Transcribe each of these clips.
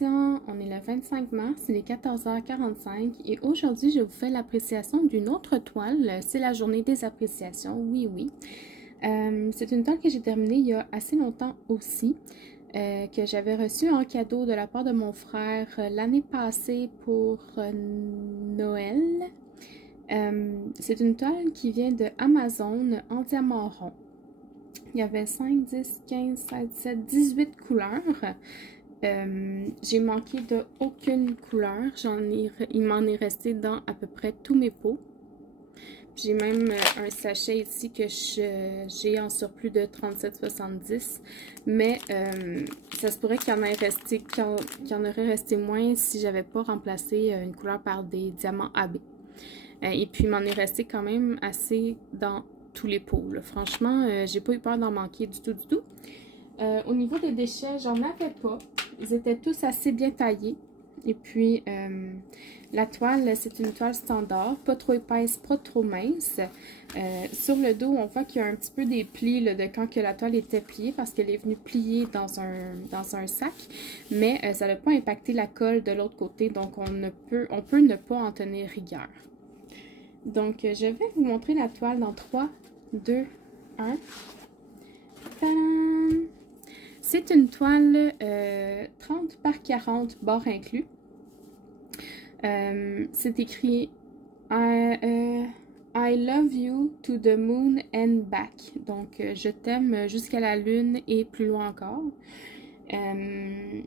Christian, on est le 25 mars, il est 14h45 et aujourd'hui je vous fais l'appréciation d'une autre toile, c'est la journée des appréciations, oui. C'est une toile que j'ai terminée il y a assez longtemps aussi, que j'avais reçue en cadeau de la part de mon frère l'année passée pour Noël. C'est une toile qui vient de Amazon en diamant rond. Il y avait 5, 10, 15, 16, 17, 18 couleurs. J'ai manqué de aucune couleur. Il m'en est resté dans à peu près tous mes pots. J'ai même un sachet ici que j'ai en surplus de 37,70. Mais ça se pourrait qu'il y en aurait resté moins si j'avais pas remplacé une couleur par des diamants AB. Et puis il m'en est resté quand même assez dans tous les pots. Là. Franchement, j'ai pas eu peur d'en manquer du tout. Au niveau des déchets, j'en avais pas. Ils étaient tous assez bien taillés. Et puis, la toile, c'est une toile standard, pas trop épaisse, pas trop mince. Sur le dos, on voit qu'il y a un petit peu des plis là, de quand que la toile était pliée parce qu'elle est venue plier dans un sac. Mais ça n'a pas impacté la colle de l'autre côté, donc on peut ne pas en tenir rigueur. Donc, je vais vous montrer la toile dans 3, 2, 1. Tadam! C'est une toile 30 par 40, bord inclus. C'est écrit I love you to the moon and back. Donc, je t'aime jusqu'à la lune et plus loin encore. Je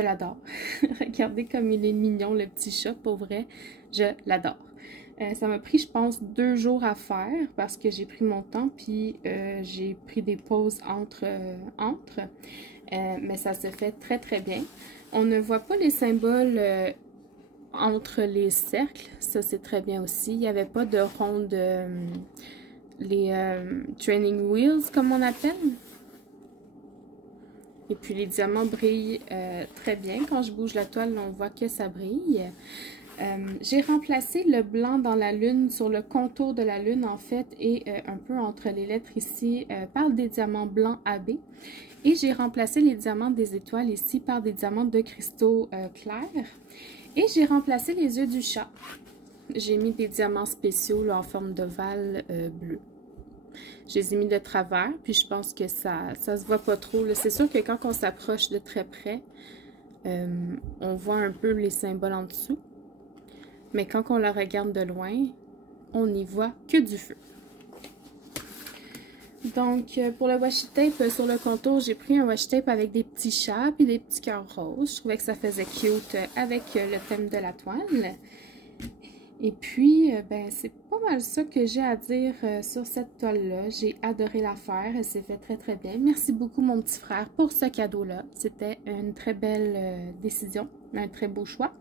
l'adore. Regardez comme il est mignon, le petit chat, pour vrai. Je l'adore. Ça m'a pris, je pense, 2 jours à faire parce que j'ai pris mon temps puis j'ai pris des pauses entre. Mais ça se fait très bien. On ne voit pas les symboles entre les cercles. Ça, c'est très bien aussi. Il n'y avait pas de ronde, les training wheels, comme on appelle. Et puis les diamants brillent très bien. Quand je bouge la toile, on voit que ça brille. J'ai remplacé le blanc dans la lune, sur le contour de la lune en fait, et un peu entre les lettres ici, par des diamants blancs AB. Et j'ai remplacé les diamants des étoiles ici par des diamants de cristaux clairs. Et j'ai remplacé les yeux du chat. J'ai mis des diamants spéciaux là, en forme d'ovale bleu. Je les ai mis de travers, puis je pense que ça se voit pas trop. C'est sûr que quand on s'approche de très près, on voit un peu les symboles en dessous. Mais quand on la regarde de loin, on n'y voit que du feu. Donc, pour le washi tape, sur le contour, j'ai pris un washi tape avec des petits chats et des petits cœurs roses. Je trouvais que ça faisait cute avec le thème de la toile. Et puis, ben, c'est pas mal ça que j'ai à dire sur cette toile-là. J'ai adoré la faire, elle s'est fait très bien. Merci beaucoup mon petit frère pour ce cadeau-là. C'était une très belle décision, un très beau choix.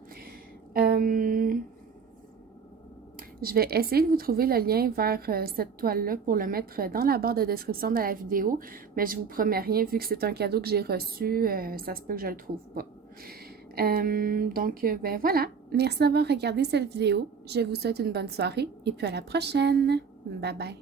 Je vais essayer de vous trouver le lien vers cette toile-là pour le mettre dans la barre de description de la vidéo. Mais je vous promets rien, vu que c'est un cadeau que j'ai reçu, ça se peut que je le trouve pas. Donc, ben voilà. Merci d'avoir regardé cette vidéo. Je vous souhaite une bonne soirée et puis à la prochaine. Bye bye.